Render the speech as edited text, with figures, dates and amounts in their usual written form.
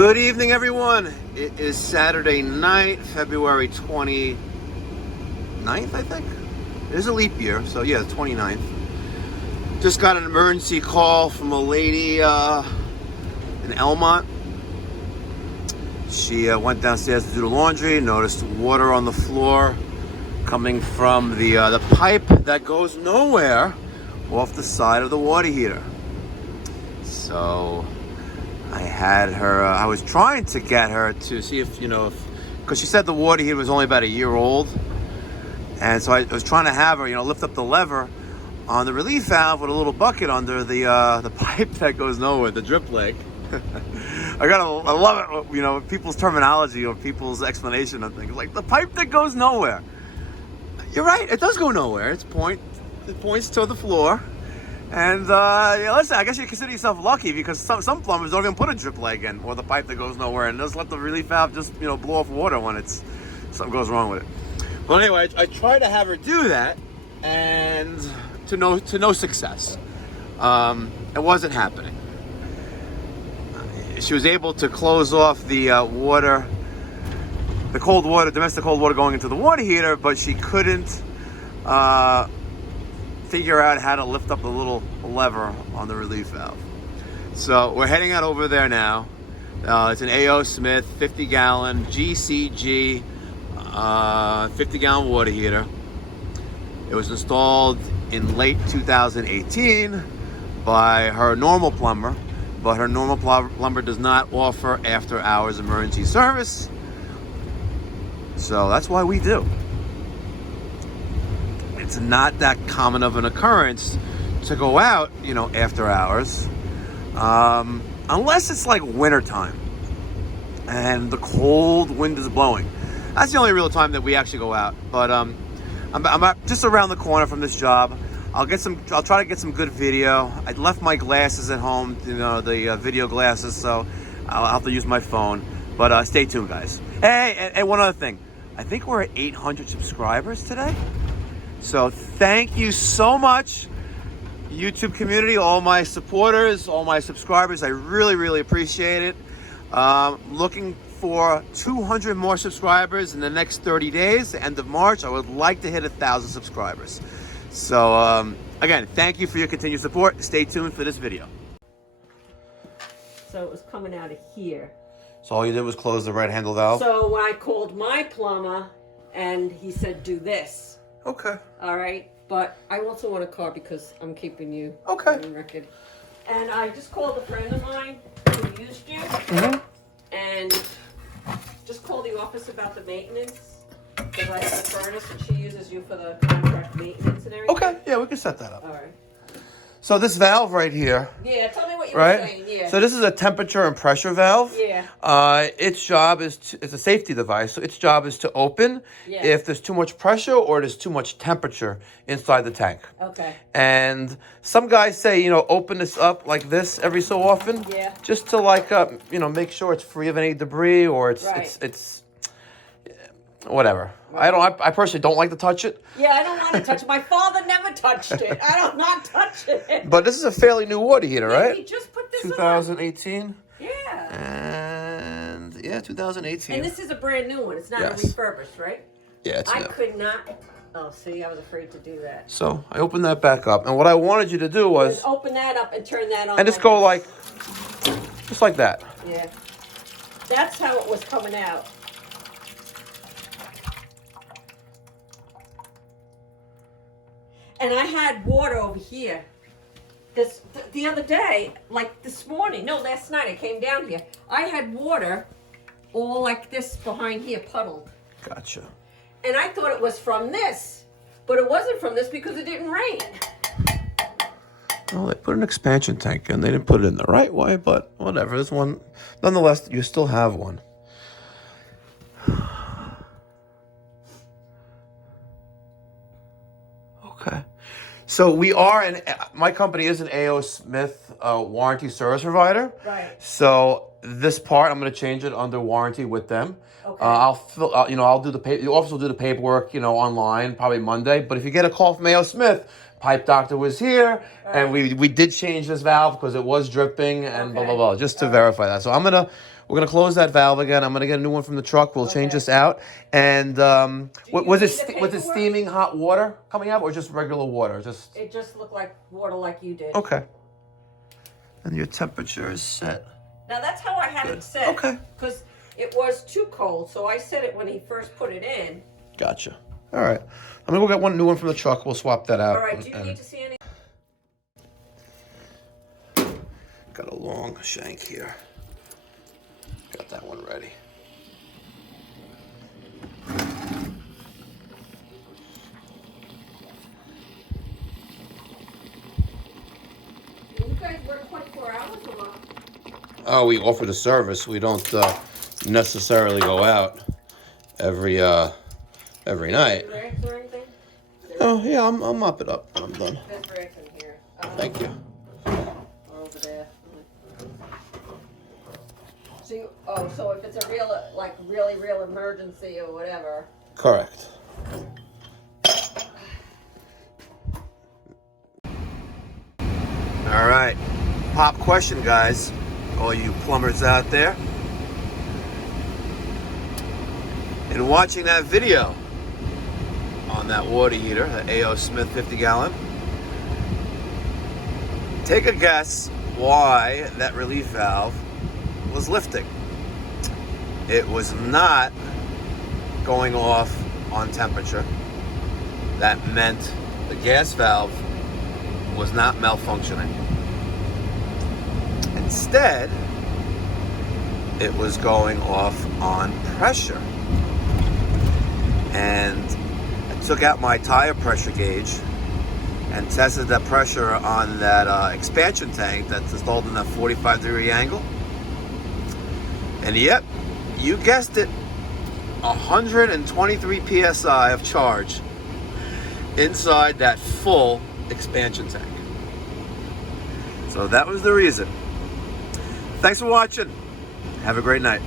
Good evening, everyone. It is Saturday night, February 29th, I think. It is a leap year, so yeah, the 29th. Just got an emergency call from a lady in Elmont. She went downstairs to do the laundry, noticed water on the floor coming from the pipe that goes nowhere off the side of the water heater. So I had her, I was trying to get her to see if, because she said the water heater was only about a year old. And so I was trying to have her, lift up the lever on the relief valve with a little bucket under the pipe that goes nowhere, the drip leg. I love it, people's terminology or people's explanation of things. Like the pipe that goes nowhere. You're right, it does go nowhere. It points to the floor. And listen, I guess you consider yourself lucky because some plumbers don't even put a drip leg in or the pipe that goes nowhere and just let the relief valve just blow off water when something goes wrong with it. But anyway, I tried to have her do that, and to no success. It wasn't happening. She was able to close off the cold water, domestic cold water going into the water heater, but she couldn't figure out how to lift up the little lever on the relief valve. So we're heading out over there now. It's an A.O. Smith 50-gallon GCG 50-gallon water heater. It was installed in late 2018 by her normal plumber, but her normal plumber does not offer after-hours emergency service. So that's why we do. It's not that common of an occurrence to go out, after hours, unless it's like wintertime and the cold wind is blowing. That's the only real time that we actually go out. But I'm just around the corner from this job. I'll try to get some good video. I left my glasses at home, the video glasses, so I'll have to use my phone. But stay tuned, guys. Hey, and one other thing. I think we're at 800 subscribers today. So thank you so much, YouTube community, all my supporters, all my subscribers. I really, really appreciate it. Looking for 200 more subscribers in the next 30 days, the end of March. I would like to hit 1,000 subscribers. So again, thank you for your continued support. Stay tuned for this video. So it was coming out of here. So all you did was close the right handle valve? So when I called my plumber and he said, do this. Okay. All right. But I also want a car because I'm keeping you on record. And I just called a friend of mine who used you. Mm-hmm. And just called the office about the maintenance. Because I have a furnace and she uses you for the contract maintenance and everything. Okay. Yeah, we can set that up. All right. So this valve right here. Yeah, tell me what you were saying. Yeah. So this is a temperature and pressure valve. Yeah. Its job it's a safety device. So its job is to open if there's too much pressure or there's too much temperature inside the tank. Okay. And some guys say, open this up like this every so often. Yeah. Just to make sure it's free of any debris or it's whatever. Right. I personally don't like to touch it. Yeah, I don't want to touch it. My father never touched it. I don't not touch it. But this is a fairly new water heater, right? He just put this 2018. on. Yeah. And 2018. And this is a brand new one. It's not a refurbished, right? Yeah, it's new. I could not. Oh, see, I was afraid to do that. So I opened that back up, and what I wanted you to do was just open that up and turn that on. And just go just like that. Yeah. That's how it was coming out. And I had water over here. The other day, like this morning, no, last night I came down here. I had water all like this behind here, puddled. Gotcha. And I thought it was from this, but it wasn't from this because it didn't rain. Well, they put an expansion tank in. They didn't put it in the right way, but whatever. This one, nonetheless, you still have one. Okay. So my company is an A.O. Smith warranty service provider. Right. So this part, I'm going to change it under warranty with them. Okay. I'll do the office will do the paperwork, online, probably Monday. But if you get a call from A.O. Smith, pipe doctor was here, and we did change this valve because it was dripping and blah, blah, blah, just to verify that. So We're gonna close that valve again. I'm gonna get a new one from the truck. We'll change this out. And was it steaming hot water coming out, or just regular water? It just looked like water, like you did. Okay. And your temperature is set. Now that's how I had it set. Okay. Because it was too cold, so I set it when he first put it in. Gotcha. All right. I'm gonna go get one new one from the truck. We'll swap that out. All right. Do you need to see any? Got a long shank here. Got that one ready. You guys work 24 hours or what? Oh, we offer the service. We don't necessarily go out every night. Rags or anything? Oh yeah, I'll mop it up when I'm done. There's rags in here. Thank you. Over there. So if it's a real, like really real emergency or whatever. Correct. All right. Pop question, guys. All you plumbers out there. In watching that video on that water heater, the AO Smith 50-gallon, take a guess why that relief valve was lifting. It was not going off on temperature. That meant the gas valve was not malfunctioning. Instead, it was going off on pressure. And I took out my tire pressure gauge and tested that pressure on that expansion tank that's installed in that 45-degree angle. And yep, you guessed it, 123 psi of charge inside that full expansion tank. So that was the reason. Thanks for watching. Have a great night.